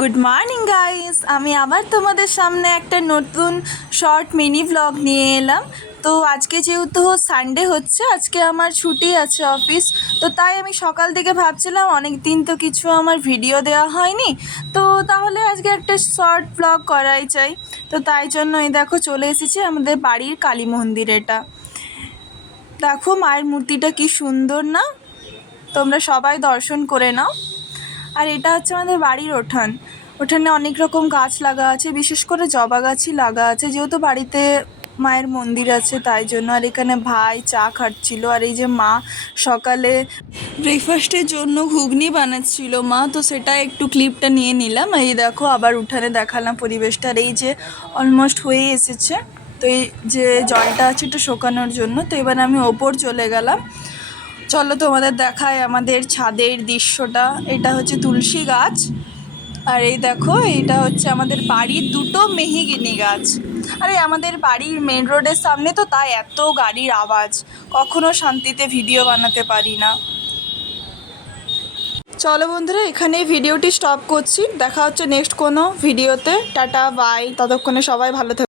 Good morning guys আমি আবার তোমাদের সামনে একটা নতুন শর্ট মিনি ব্লগ নিয়ে এলাম। তো আজকে যেহেতু সানডে হচ্ছে, আজকে আমার ছুটি আছে অফিস তো তাই আমি সকাল থেকে ভাবছিলাম অনেক দিন তো কিছু আমার ভিডিও দেওয়া হয়নি। তো তাহলে আজকে একটা শর্ট ব্লগ করাই চাই। তো তাই জন্য এই দেখো চলে এসেছি আমাদের বাড়ির কালী মন্দির এটা দেখো মায়ের মূর্তিটা কি সুন্দর না? তোমরা সবাই দর্শন করে নাও। আর এটা হচ্ছে আমাদের বাড়ির উঠান উঠানে অনেক রকম গাছ লাগা আছে, বিশেষ করে জবা গাছই লাগা আছে, যেহেতু বাড়িতে মায়ের মন্দির আছে তাই জন্য। আর এখানে ভাই চা খাচ্ছিল, আর এই যে মা সকালে ব্রেকফাস্টের জন্য ঘুগনি বানাচ্ছিল মা, তো সেটা একটু ক্লিপটা নিয়ে নিলাম। এই দেখো, আবার উঠানে দেখালাম পরিবেশটা। আর এই যে অলমোস্ট হয়ে এসেছে, তো এই যে জলটা আছে একটু শোকানোর জন্য, তো এবার আমি ওপর চলে গেলাম। চলো তোমাদের দেখায় আমাদের ছাদের দৃশ্যটা। এটা হচ্ছে তুলসী গাছ। আর এই দেখো, এটা হচ্ছে আমাদের বাড়ির দুটো মেহিগিনি গাছ। আরে, আমাদের বাড়ির মেন রোডের সামনে তো তাই এত গাড়ির আওয়াজ। কখনো শান্তিতে ভিডিও বানাতে পারি না। চলো বন্ধুরা, এখানে ভিডিওটি স্টপ করছি। দেখা হচ্ছে নেক্সট কোনো ভিডিওতে টাটা বাই ততক্ষণে সবাই ভালো থাকবে